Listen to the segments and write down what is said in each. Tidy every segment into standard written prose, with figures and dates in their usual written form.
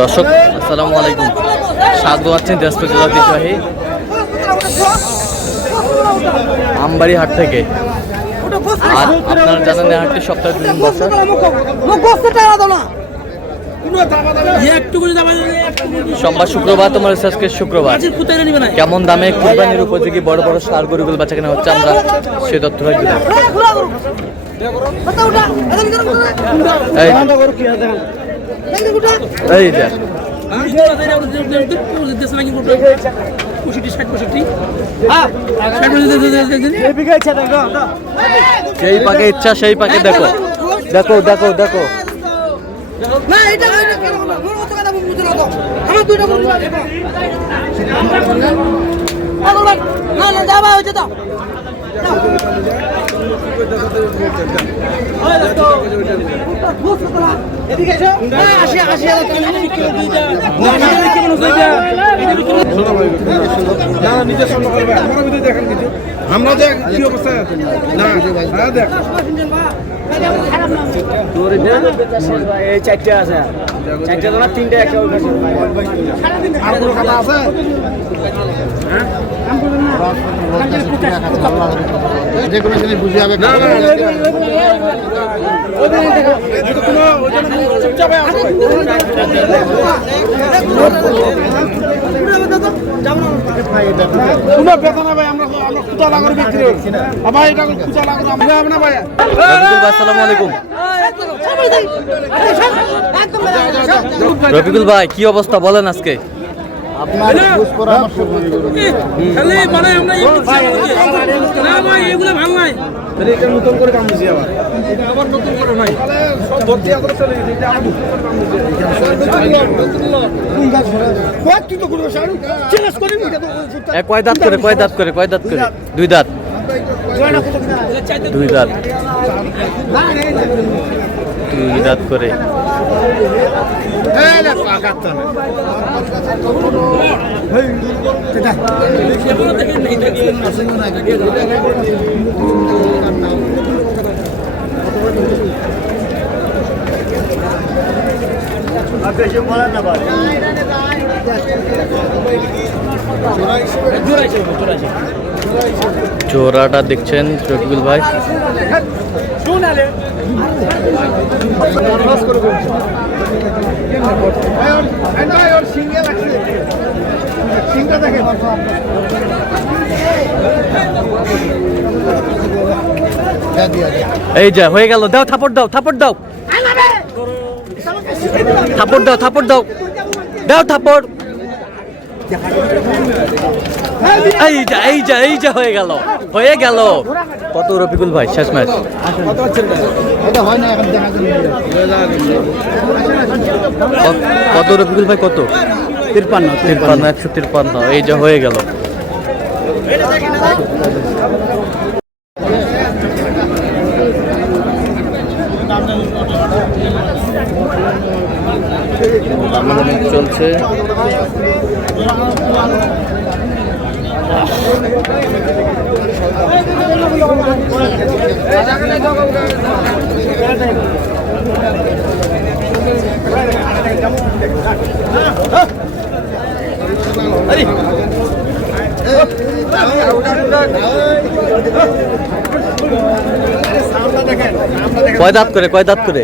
দর্শক আসসালামু আলাইকুম, স্বাগত আছেন দিনাজপুর জেলার ঐতিহ্যবাহী আমবাড়ি হাট থেকে। আর আপনারা জানেন এই হাটটি সপ্তাহে 2 দিন বসে। সোমবার শুক্রবার তোমার আজকে শুক্রবার। কেমন দামে কুরবানির উপযোগী বড় বড় ষাঁড় গরুগুলো বেচা কেনা হচ্ছে আমরা সেই তথ্য দিলাম। এই যে সেই পাকে ইচ্ছা সেই পাকে দেখো দেখো দেখো দেখো। আমরা যে কি অবস্থা না দেখ এই চারটে আছে, চারটে না তিনটে একটা আর কোনো কথা আছে? যে কোনো জিনিস বুঝে যাবে। রফিকুল ভাই কি অবস্থা বলেন আজকে? নতুন করে কাম দিছি আবার নতুন করে নাই কয় দাঁত করে কয় দাঁত করে কয় দাঁত করে? 2 দাঁত 2 দাঁত 2 দাঁত করে। জোড়াটা দেখছেন রফিকুল ভাই। এই যা হয়ে গেল, দাও থাপড় দাও থাপড় দাও থাপড় দাও থাপড় দাও দাও থাপড়। এই যা এই যা এই যা হয়ে গেল হয়ে গেল। কত রফিকুল ভাই শেষ ম্যাচ? কত রফিকুল ভাই কত? 53 153। এই যা হয়ে গেল। চলছে কয় দাঁত করে কয় দাঁত করে?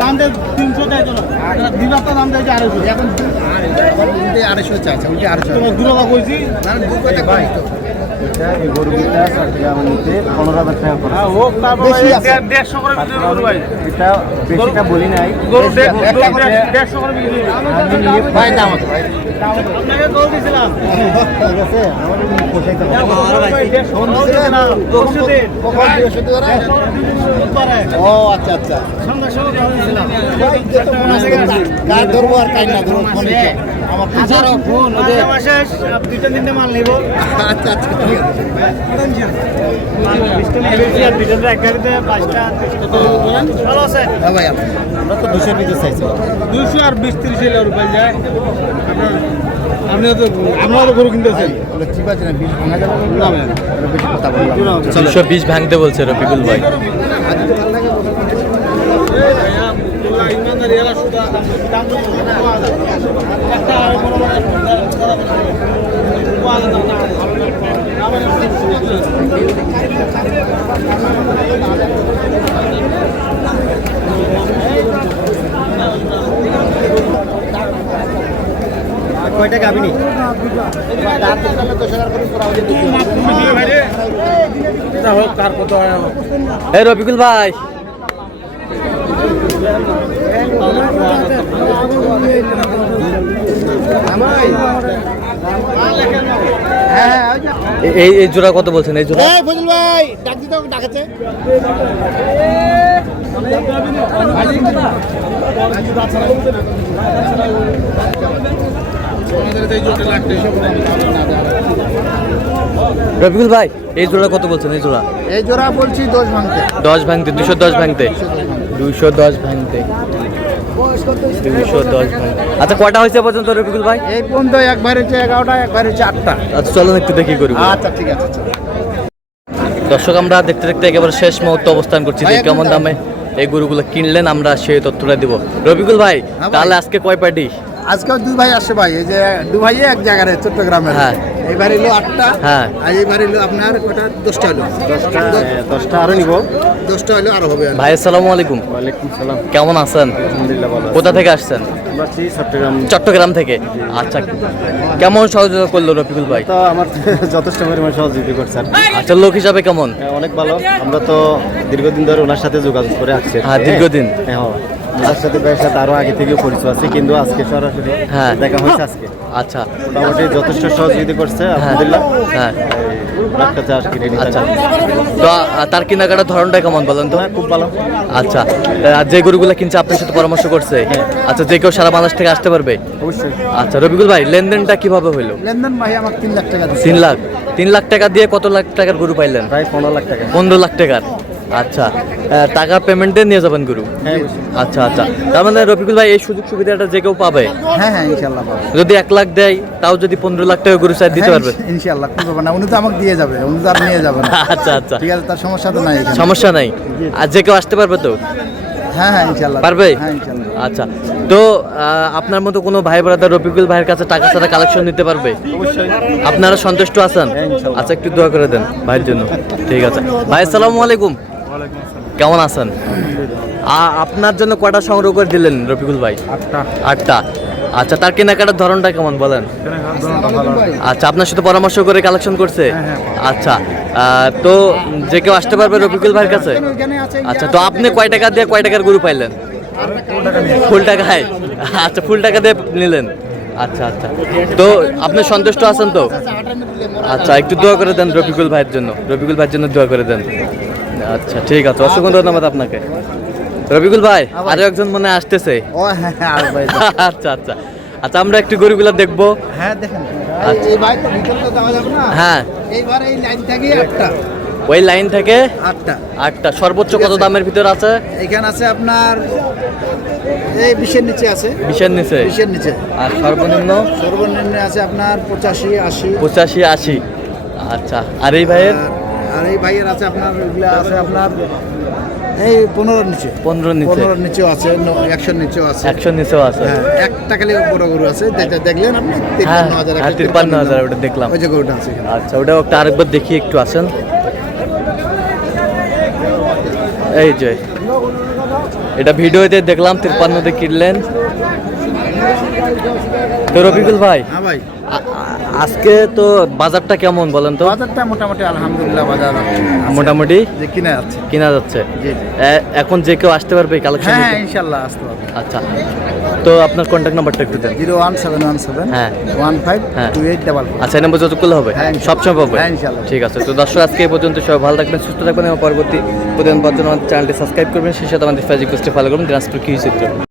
দাম দেয় 300 দেয় তো দিবারটা দাম দেয় 250 এখন 250 চাচ্ছে ওই 250 তোমার দূরতা কইছি না ভাই এটা এই গরুটা 60 টাকা মধ্যে 15000 টাকা করে হোক তারপর 150 করে বিক্রি করব ভাই। এটা বেশিটা বলি নাই, গরু 150 করে বিক্রি আমি নিয়ে ভাই দাম আছে ভাই আপনাকে কল দিছিলাম ঠিক আছে আমাদের পোষাইতে হবে ফোন দিছিলেন না পরশুতে কখন বৃহস্পতিবার ও আচ্ছা আচ্ছা সন্ধ্যা সময় দিছিলাম কার ধরবো আর কাই না ধরবো ফোনে আমার তো ফোন মাসে 2-3 মাল নিব। আচ্ছা আচ্ছা ঠিক আছে ভালো আছে। হ্যাঁ ভাই আমরা তো 200 পিস চাইছি 200 আর 20-30 রুপিয়া যায়। আপনারা তো গরু কিনতেছেন। ঠিক আছে না 20 ভাঙা যাবে না ভাই বেশি কথা বললাম 220 ভাঙতে বলছে রফিকুল ভাই। কয়টা গাবিনি এই রফিকুল ভাই, এই জোড়া কত বলছেন? এই জোড়া ফজল ভাই ডাক দিতে ডাকাচ্ছে রফিকুল ভাই এই জোড়া কত বলছেন? এই জোড়া এই জোড়া বলছি 10 ভাঙতে 10 ভাঙতে, 210 ভাঙতে, 210 ভাঙতে, 210 ভাঙতে। আচ্ছা কয়টা হয়েছে পর্যন্ত রফিকুল ভাই? এই পর্যন্ত একবার হচ্ছে 11টা, একবার হচ্ছে 8টা। আচ্ছা চলুন একটু দেখি করি। আচ্ছা ঠিক আছে দর্শক আমরা দেখতে দেখতে একেবারে শেষ মুহূর্তে অবস্থান করছি যে কেমন দামে এই গরুগুলো কিনলেন আমরা সেই তথ্যটা দিব। রফিকুল ভাই তাহলে আজকে কয় পার্টি? আজকেও 2 ভাই আসছে ভাই, এই যে 2 ভাই এক জায়গায় চট্টগ্রামে। হ্যাঁ। এইবার এলো 8টা, হ্যাঁ। আর এইবার এলো আপনার কটা 10টা হলো। 10টা আরো নিব, 10টা হলো আরো হবে। ভাই আসসালামু আলাইকুম। ওয়ালাইকুম সালাম। কেমন আছেন? আলহামদুলিল্লাহ ভালো। কোথা থেকে আসছেন? বাসি চট্টগ্রাম। চট্টগ্রাম থেকে। আচ্ছা কেমন সহযোগিতা করলো রফিকুল ভাই? তো আমার যথেষ্ট পরিমাণ সহযোগিতা করছে। আচ্ছা লোক হিসাবে কেমন? অনেক ভালো। আমরা তো দীর্ঘদিন ধরে ওনার সাথে যোগাযোগ করে আসছি। হ্যাঁ দীর্ঘদিন। হ্যাঁ ওনার সাথে ভাইয়ের সাথে আরো আগে থেকে পরিচয় আছে, কিন্তু আজকে সরাসরি হ্যাঁ। দেখা হয়েছে আজকে। আচ্ছা মোটামুটি যথেষ্ট সহযোগিতা করছে আলহামদুলিল্লাহ। হ্যাঁ একটা চাষ কিনে নিতে। আচ্ছা তো তার কেনাকাটার ধরনটা কেমন বলেন তো? খুব ভালো। আচ্ছা আর যে গরুগুলো কিনছে আপনার সাথে পরামর্শ করছে? আচ্ছা যে কেউ সারা বাংলাদেশ থেকে আসতে পারবে? অবশ্যই। আচ্ছা রফিকুল ভাই লেনদেনটা কিভাবে হইলো? লেনদেন ভাই আমার 3 লাখ টাকা দিচ্ছে। 3 লাখ। 3 লাখ টাকা দিয়ে কত লাখ টাকার গরু পাইলেন? প্রায় 15 লাখ টাকা। 15 লাখ টাকার। আচ্ছা টাকা পেমেন্টে নিয়ে যাবেন গরু? হ্যাঁ আচ্ছা আচ্ছা তার মানে রফিকুল ভাই এই সুযোগ সুবিধাটা যে কেউ পাবে? হ্যাঁ হ্যাঁ ইনশাআল্লাহ পাবো। যদি 1 লাখ দেয় তাও যদি 15 লাখ টাকা গরু চাই দিতে পারবে? ইনশাআল্লাহ কোন ব্যাপার না, উনি তো আমাকে দিয়ে যাবে, উনি তো আর নিয়ে যাবে না। আচ্ছা আচ্ছা ঠিক আছে, তার সমস্যা তো নাই এখানে। সমস্যা নাই। আর যে কেউ আসতে পারবে তো? হ্যাঁ হ্যাঁ ইনশাআল্লাহ পারবে? হ্যাঁ ইনশাআল্লাহ। আচ্ছা তো আপনার মতো কোনো ভাই ব্রাদার রফিকুল ভাইয়ের কাছে টাকা ছাড়া কালেকশন নিতে পারবে? অবশ্যই। আপনারা সন্তুষ্ট আছেন? ইনশাআল্লাহ। আচ্ছা একটু দোয়া করে দেন ভাইয়ের জন্য। ঠিক আছে ভাই আসসালামু আলাইকুম। কেমন আছেন? আপনার জন্য কয়টা সংগ্রহ করে দিলেন রফিকুল ভাই? 8টা। আচ্ছা তার কেনাকাটার ধরনটা কেমন বলেন? আচ্ছা আপনার সাথে পরামর্শ করে কালেকশন করছে? আচ্ছা তো যে কেউ আসতে পারবে রফিকুল ভাইয়ের কাছে? আচ্ছা তো আপনি কয় টাকা দিয়ে কয় টাকার গরু পাইলেন? ফুল টাকায়। আচ্ছা ফুল টাকা দিয়ে নিলেন। আচ্ছা আচ্ছা তো আপনি সন্তুষ্ট আছেন তো? আচ্ছা একটু দোয়া করে দেন রফিকুল ভাইয়ের জন্য, রফিকুল ভাইয়ের জন্য দোয়া করে দেন। আচ্ছা ঠিক আছে অসংখ্য ধন্যবাদ আপনাকে। রফিকুল ভাই আরো একজন মনে হয় আসতেছে। ও হ্যাঁ হ্যাঁ আর ভাই। আচ্ছা আচ্ছা আচ্ছা আমরা একটু গরুগুলা দেখবো। হ্যাঁ দেখেন আচ্ছা। এই ভাই তো ভিতরে তো যাওয়া যাবে না। হ্যাঁ এইবার এই লাইন থেকে 8টা। ওই লাইন থেকে 8টা। 8টা। সর্বোচ্চ কত দামের ভিতর আছে? এখানে আছে আপনার এই 20-এর নিচে আছে। 20-এর নিচে? 20-এর নিচে। আর সর্বনিম্ন? সর্বনিম্ন আছে আপনার 85, 80। 85, 80। আচ্ছা আর এই ভাইয়ের? আর এই ভাইয়ের আছে আপনার এগুলা আছে আপনার এই 15-এর নিচে। 15-এর নিচে? 15-এর নিচেও আছে, 100-এর নিচেও আছে। 100-এর নিচেও আছে? হ্যাঁ একটা খালি বড় গরু আছে, যেটা দেখলেন আপনি হ্যাঁ 53,000। হ্যাঁ 53,000 ওটা দেখলাম। ওই যে গরুটা আছে এখানে। আচ্ছা ওটাও একটা আরেকবার দেখি একটু আসেন। এই যে এটা ভিডিওতে দেখলাম 53তে কিনলেন তো রফিকুল ভাই। হ্যাঁ ভাই আজকে তো বাজারটা কেমন বলেন তো? বাজারটা মোটামুটি আলহামদুলিল্লাহ বাজার মোটামুটি যে কিনা যাচ্ছে। কিনা যাচ্ছে? জি। এখন যে কেউ আসতে পারবে কালেকশন? হ্যাঁ ইনশাআল্লাহ আসতে পারবে। আচ্ছা তো আপনার কন্ট্যাক্ট নাম্বারটা একটু দেন। 01717 হ্যাঁ 152844। আচ্ছা এই নাম্বার যত করলে হবে? হ্যাঁ, সবসময় পাবে? হ্যাঁ, ইনশাআল্লাহ। ঠিক আছে তো দর্শক আজকে এই পর্যন্ত সবাই ভালো থাকবেন সুস্থ থাকবেন এবং পরবর্তী প্রতিদিন পাওয়ার জন্য আমাদের চ্যানেলটি সাবস্ক্রাইব করবেন, সেই সাথে আমাদের ফেসবুক পেজটি ফলো করবেন দিনাজপুর কৃষি চিত্র।